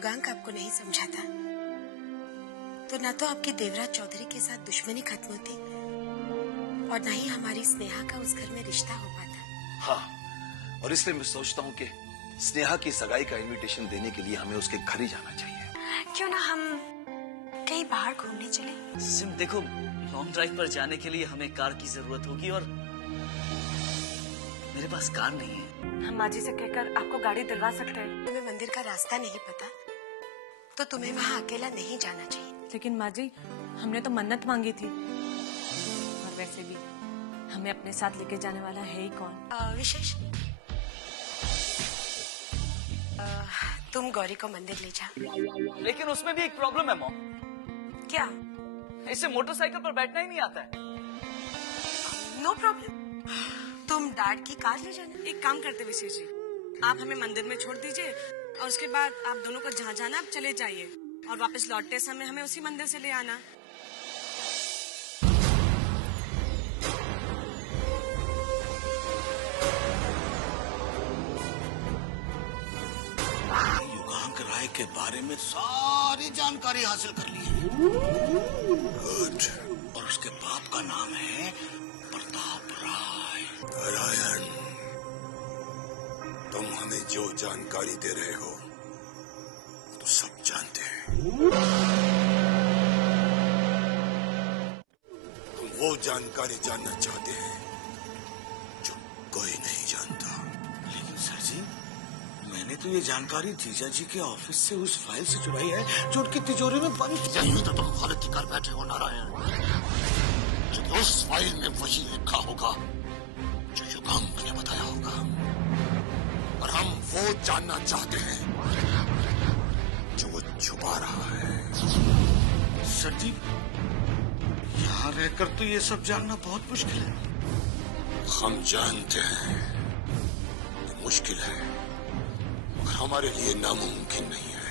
युगांक आपको नहीं समझाता तो ना तो आपके देवराज चौधरी के साथ दुश्मनी खत्म होती और ना ही हमारी स्नेहा का उस घर में रिश्ता हो पाता। हाँ, और इसलिए मैं सोचता हूँ कि स्नेहा की सगाई का इनविटेशन देने के लिए हमें उसके घर ही जाना चाहिए। क्यों ना हम कहीं बाहर घूमने चले? सिम देखो, लॉन्ग ड्राइव पर जाने के लिए हमें कार की जरूरत होगी और मेरे पास कार नहीं है। हम माँ जी से कहकर आपको गाड़ी दिलवा सकते हैं। तुम्हें मंदिर का रास्ता नहीं पता तो तुम्हें वहाँ अकेला नहीं जाना चाहिए। लेकिन माँ जी, हमने तो मन्नत मांगी थी और वैसे भी हमें अपने साथ लेके जाने वाला है ही कौन? विशेष, तुम गौरी को मंदिर ले जाओ। लेकिन उसमें भी एक प्रॉब्लम है मॉम। क्या? इसे मोटरसाइकिल पर बैठना ही नहीं आता है। नो प्रॉब्लम, तुम डैड की कार ले जाना। एक काम करते विशेष जी, आप हमें मंदिर में छोड़ दीजिए और उसके बाद आप दोनों को जहाँ जाना आप चले जाइए और वापस लौटते समय हमें उसी मंदिर से ले आना। युगांक राय के बारे में सारी जानकारी हासिल कर ली है। गुड। और उसके बाप का नाम है प्रताप राय। नारायण, तुम हमें जो जानकारी दे रहे हो तो सब जानते हैं। हम वो जानकारी जानना चाहते हैं जो कोई नहीं जानता। लेकिन सर जी, मैंने तो ये जानकारी जीजा जी के ऑफिस से उस फाइल से चुराई है जो उनकी तिजोरी में बंद। यही तो तुम गलती कर बैठे हो नारायण। जो उस फाइल में वही लिखा होगा जो युगांक ने बताया होगा, और हम वो जानना चाहते हैं जो वो छुपा रहा है। सर जी, यहाँ रहकर तो ये सब जानना बहुत मुश्किल है। हम जानते हैं ये मुश्किल है, मगर हमारे लिए नामुमकिन नहीं है,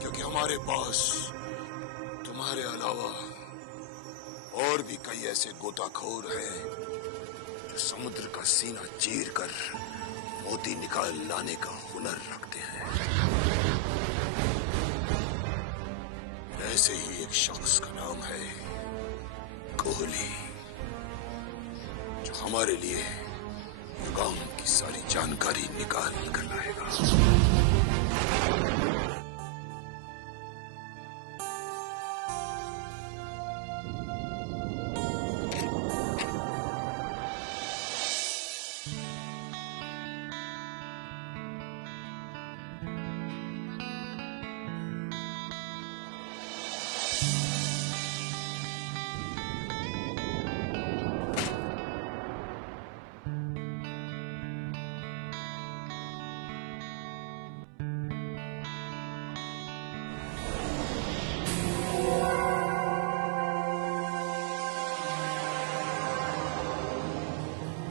क्योंकि हमारे पास तुम्हारे अलावा और भी कई ऐसे गोताखोर हैं जो समुद्र का सीना चीर कर मोती निकाल लाने का हुनर रखते हैं। ऐसे ही एक शख्स का नाम है कोहली, जो हमारे लिए युगांक की सारी जानकारी निकाल कर लाएगा।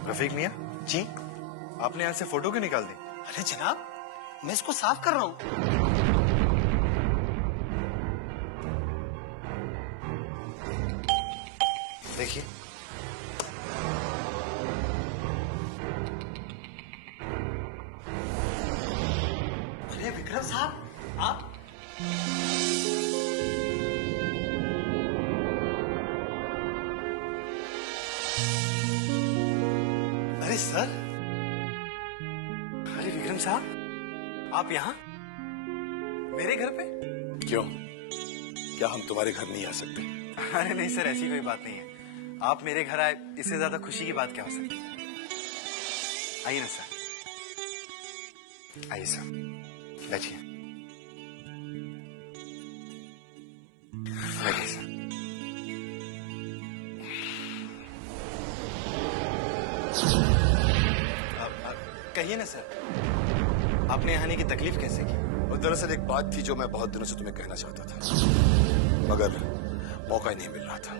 रफीक मियां जी, आपने यहाँ से फोटो क्यों निकाल दी? अरे जनाब, मैं इसको साफ कर रहा हूँ। देखिए, अरे विक्रम साहब, आप? अरे सर, अरे विक्रम साहब, आप यहाँ मेरे घर पे? क्यों, क्या हम तुम्हारे घर नहीं आ सकते? अरे नहीं सर, ऐसी कोई बात नहीं है। आप मेरे घर आए, इससे ज्यादा खुशी की बात क्या हो सकती है? आइए ना सर, आइए सर, बैठिए। बैठिए सर। कहिए ना सर, आपने यहाँ आने की तकलीफ कैसे की? और दरअसल एक बात थी जो मैं बहुत दिनों से तुम्हें कहना चाहता था, मगर मौका ही नहीं मिल रहा था,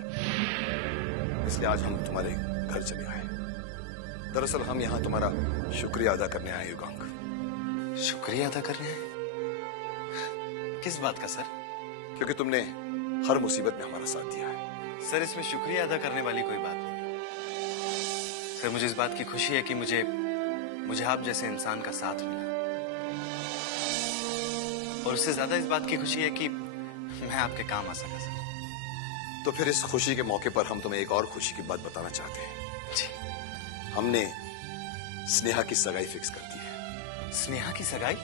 इसलिए आज हम तुम्हारे घर चले आए। दरअसल हम यहाँ तुम्हारा शुक्रिया अदा करने आए युगांक। शुक्रिया अदा करने हैं? किस बात का सर? क्योंकि तुमने हर मुसीबत में हमारा साथ दिया है। सर, इसमें शुक्रिया अदा करने वाली कोई बात नहीं। सर, मुझे इस बात की खुशी है कि मुझे आप जैसे इंसान का साथ मिला। और उससे ज्यादा इस बात की खुशी है कि मैं आपके काम आ सका सर। तो फिर इस खुशी के मौके पर हम तुम्हें एक और खुशी की बात बताना चाहते हैं। जी। हमने स्नेहा की सगाई फिक्स कर दी है। स्नेहा की सगाई?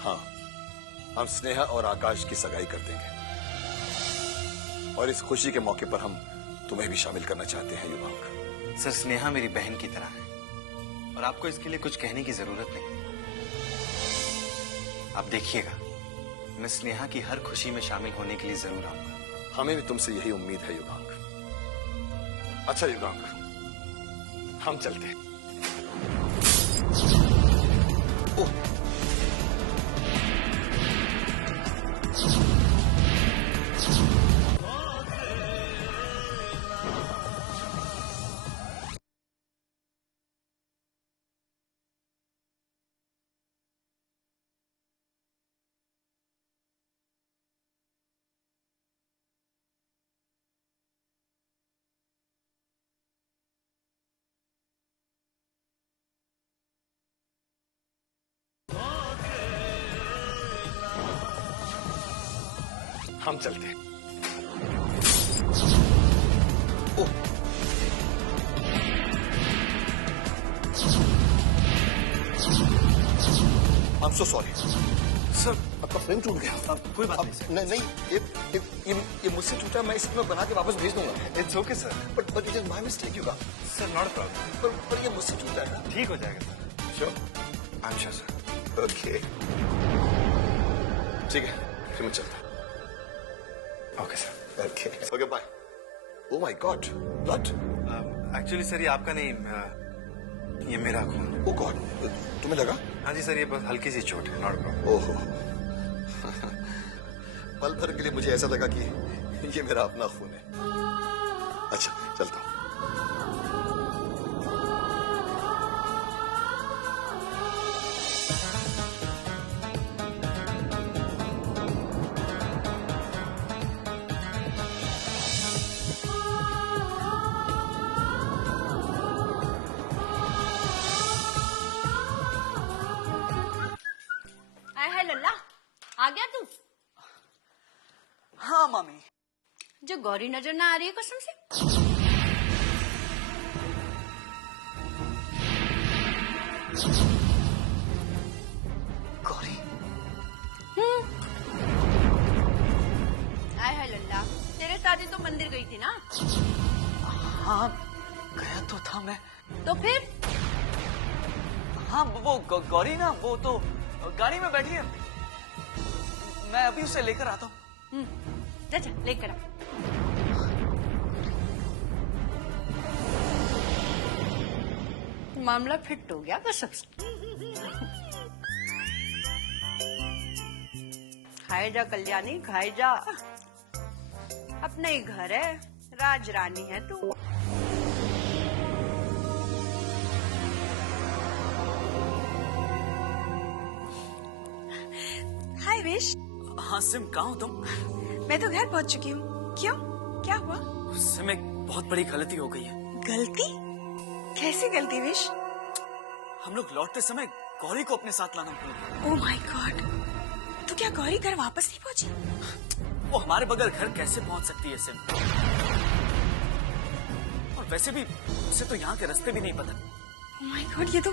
हाँ, हम स्नेहा और आकाश की सगाई कर देंगे और इस खुशी के मौके पर हम तुम्हें भी शामिल करना चाहते हैं युवांक। सर, स्नेहा मेरी बहन की तरह है और आपको इसके लिए कुछ कहने की जरूरत नहीं। आप देखिएगा, मैं स्नेहा की हर खुशी में शामिल होने के लिए जरूर आऊंगा। हमें भी तुमसे यही उम्मीद है युगांक। अच्छा युगांक, हम चलते हैं। ओह, हम चलते हैं। ओह, I'm so sorry. सर, आपका फ्रेम टूट गया। कोई बात नहीं सर। नहीं, ये मुझसे टूटा, मैं इसमें बना के वापस भेज दूंगा। It's okay sir. But it is my mistake Yugank. Sir, not problem. पर ये मुझसे टूटा है ना। ठीक हो जाएगा sir. Sure? I am sure sir. Okay, ठीक है, फिर मैं चलता हूँ। Okay sir. Okay bye. Oh my God, blood. Actually sir, ये आपका नहीं, ये मेरा खून। ओह गॉड, तुम्हें लगा? हाँ जी सर, ये बस हल्की सी चोट है, नॉट प्रॉब्लम। ओहो, पल भर के लिए मुझे ऐसा लगा कि ये मेरा अपना खून है। अच्छा, चलता हूँ। हाय लल्ला, आ गया तू? हाँ मामी। जो गौरी नजर ना आ रही है कसम से। गौरी? हाय लल्ला, तेरे साथ ही तो मंदिर गई थी ना? हाँ, गया तो था मैं। तो फिर? हाँ, वो गौरी ना, वो तो गाड़ी में बैठी है। मैं अभी उसे लेकर आता हूँ। जा जा, लेकर आ। मामला फिट हो गया कसम से। खाए जा कल्याणी, खाए जा। अपना ही घर है, राज रानी है तू। हाय विश। हाँ सिम, कहाँ हो तुम? मैं तो घर पहुंच चुकी हूँ। क्यों, क्या हुआ? सिम, एक बहुत बड़ी गलती हो गई है। गलती? कैसी गलती विश? हम लोग लौटते समय गौरी को अपने साथ लाना भूल गए। ओह माय गॉड, तो क्या गौरी घर वापस नहीं पहुंची? वो हमारे बगैर घर कैसे पहुंच सकती है सिम? और वैसे भी उसे तो यहाँ के रास्ते भी नहीं पता। ओह माय गॉड, ये तो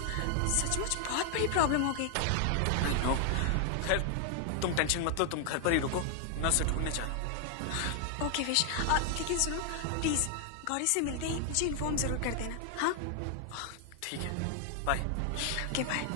सचमुच बहुत बड़ी प्रॉब्लम हो गई। नो, खैर तुम टेंशन मत लो, तुम घर पर ही रुको, मैं उसे ढूंढने जा रहा हूँ। ओके विश, लेकिन सुनो प्लीज, गौरी से मिलते ही मुझे इन्फॉर्म जरूर कर देना। हाँ ठीक है, बाय। Okay bye.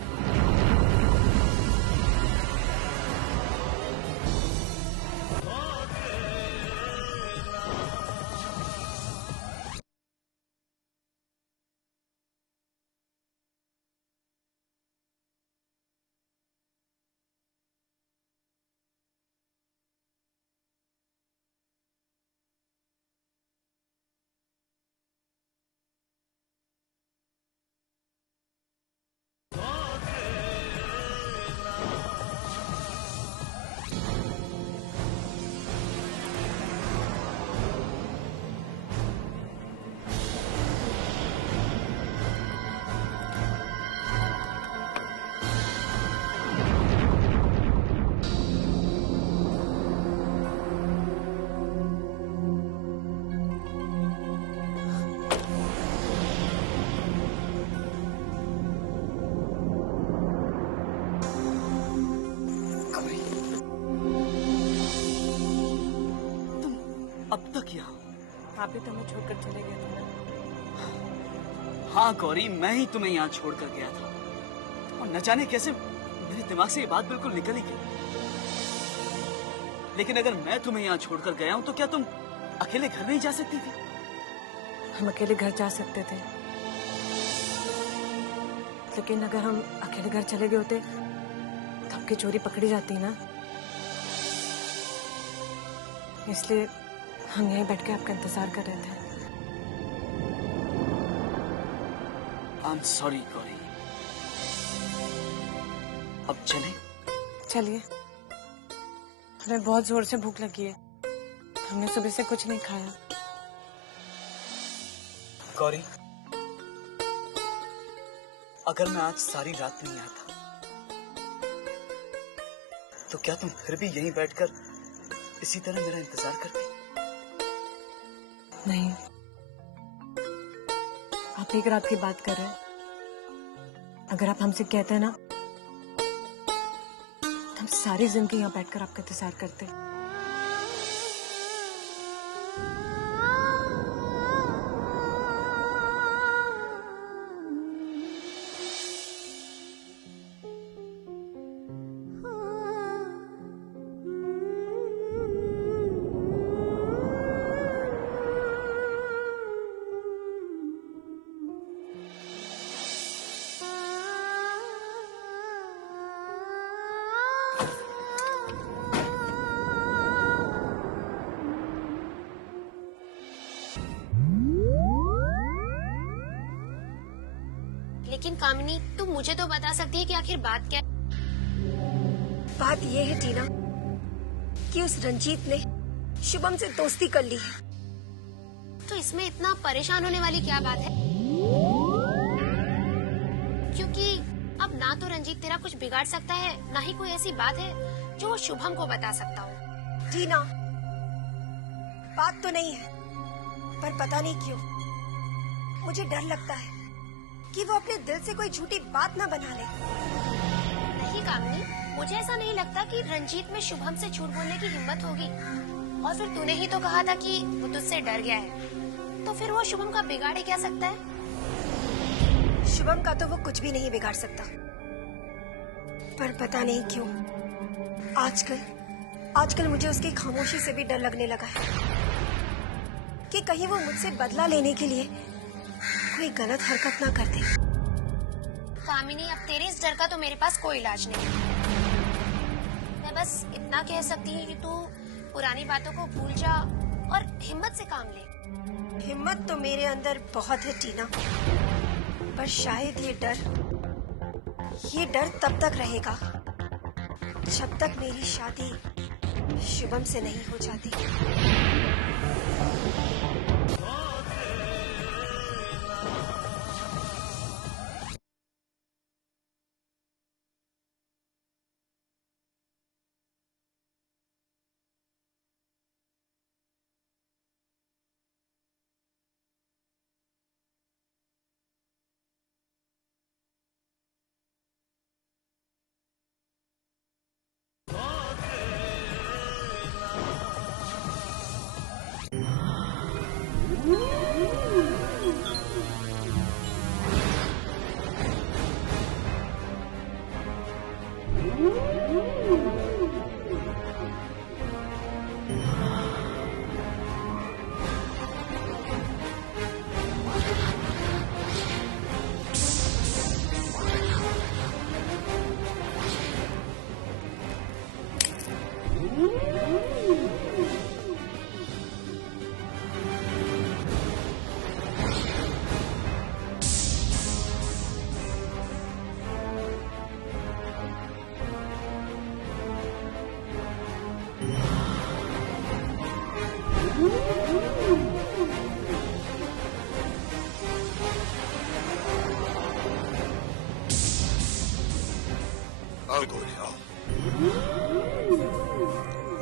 किया? आप भी तो हमें छोड़कर चले गए थे ना। हाँ गौरी, मैं ही तुम्हें यहाँ छोड़कर गया था और न जाने कैसे मेरे दिमाग से ये बात बिल्कुल निकल ही गई। लेकिन अगर मैं तुम्हें यहाँ छोड़कर गया हूँ तो क्या तुम अकेले घर नहीं जा सकती थी? हम अकेले घर जा सकते थे, लेकिन अगर हम अकेले घर चले गए होते तो आपकी चोरी पकड़ी जाती ना। इसलिए हम यहीं बैठ के आपका इंतजार कर रहे थे। I'm sorry Gauri. अब चलें? चलिए, हमें बहुत जोर से भूख लगी है, हमने सुबह से कुछ नहीं खाया। गौरी, अगर मैं आज सारी रात नहीं आता तो क्या तुम फिर भी यहीं बैठकर इसी तरह मेरा इंतजार करती? नहीं, आप एक रात की बात कर रहे हैं। अगर आप हमसे कहते हैं ना तो हम सारी जिंदगी यहाँ बैठकर आपका इंतजार करते। लेकिन कामिनी, तुम मुझे तो बता सकती है कि आखिर बात क्या है? बात ये है टीना कि उस रंजीत ने शुभम से दोस्ती कर ली है। तो इसमें इतना परेशान होने वाली क्या बात है? क्योंकि अब ना तो रंजीत तेरा कुछ बिगाड़ सकता है, ना ही कोई ऐसी बात है जो वो शुभम को बता सकता हो। टीना, बात तो नहीं है, पर पता नहीं क्यों मुझे डर लगता है कि वो अपने दिल से कोई झूठी बात ना बना ले। नहीं कामिनी, मुझे ऐसा नहीं लगता कि रंजीत में शुभम से झूठ बोलने की हिम्मत होगी। और फिर तूने ही तो कहा था कि वो तुझसे डर गया है, तो फिर वो शुभम का बिगाड़ क्या सकता है? शुभम का तो वो कुछ भी नहीं बिगाड़ सकता, पर पता नहीं क्यों आजकल मुझे उसकी खामोशी से भी डर लगने लगा है कि कहीं वो मुझसे बदला लेने के लिए कोई गलत हरकत ना कर दे। कामिनी, अब तेरे इस डर का तो मेरे पास कोई इलाज नहीं है। मैं बस इतना कह सकती हूँ कि तू पुरानी बातों को भूल जा और हिम्मत से काम ले। हिम्मत तो मेरे अंदर बहुत है टीना, पर शायद ये डर तब तक रहेगा जब तक मेरी शादी शुभम से नहीं हो जाती। आओ गोरी, आओ।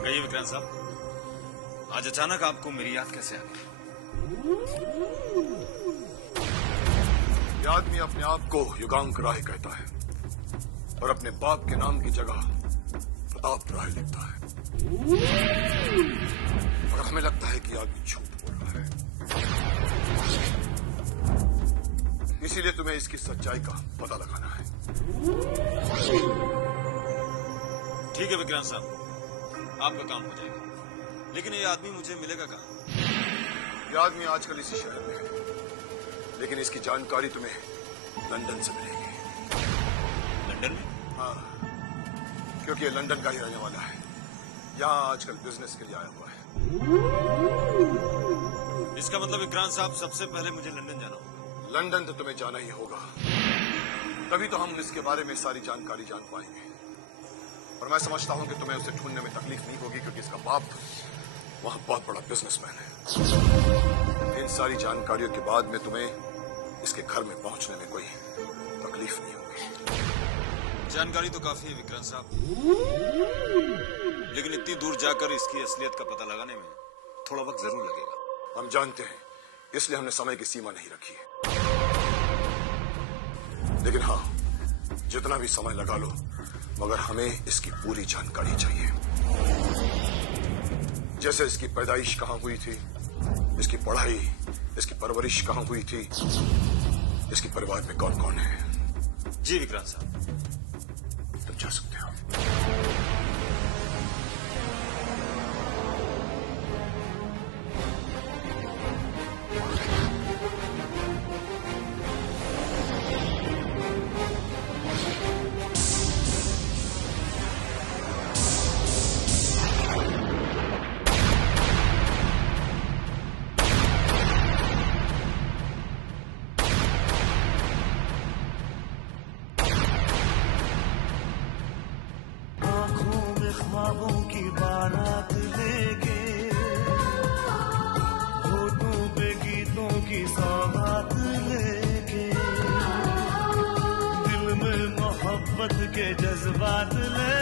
कहिए विक्रांत साहब, आज अचानक आपको मेरी याद कैसे आ गई? ये आदमी अपने आप को युगांक राय कहता है और अपने बाप के नाम की जगह प्रताप राय लिखता है। और हमें लगता है कि आदमी झूठ बोल रहा है, इसीलिए तुम्हें इसकी सच्चाई का पता लगाना है। ठीक है विक्रांत साहब, आपका काम हो जाएगा, लेकिन ये आदमी मुझे मिलेगा कहाँ? ये आदमी आजकल इसी शहर में है, लेकिन इसकी जानकारी तुम्हें लंदन से मिलेगी। लंदन में? हाँ, क्योंकि ये लंदन का ही रहने वाला है, यहाँ आजकल बिजनेस के लिए आया हुआ है। इसका मतलब विक्रांत साहब सबसे पहले मुझे लंदन जाना होगा। लंदन तो तुम्हें जाना ही होगा, तभी तो हम इसके बारे में सारी जानकारी जान पाएंगे। और मैं समझता हूं कि तुम्हें उसे ढूंढने में तकलीफ नहीं होगी, क्योंकि इसका बाप वहां बहुत बड़ा बिजनेसमैन है। इन सारी जानकारियों के बाद में तुम्हें इसके घर में पहुंचने में कोई तकलीफ नहीं होगी। जानकारी तो काफी है विक्रांत साहब, लेकिन इतनी दूर जाकर इसकी असलियत का पता लगाने में थोड़ा वक्त जरूर लगेगा। हम जानते हैं, इसलिए हमने समय की सीमा नहीं रखी है। लेकिन हाँ, जितना भी समय लगा लो, मगर हमें इसकी पूरी जानकारी चाहिए। जैसे इसकी पैदाइश कहाँ हुई थी, इसकी पढ़ाई, इसकी परवरिश कहाँ हुई थी, इसके परिवार में कौन कौन है। जी विक्रांत साहब, तुम जा सकते हो। ख्वाबों की बारात लेके, होठों पे गीतों की सौगात लेके, दिल में मोहब्बत के जज्बात ले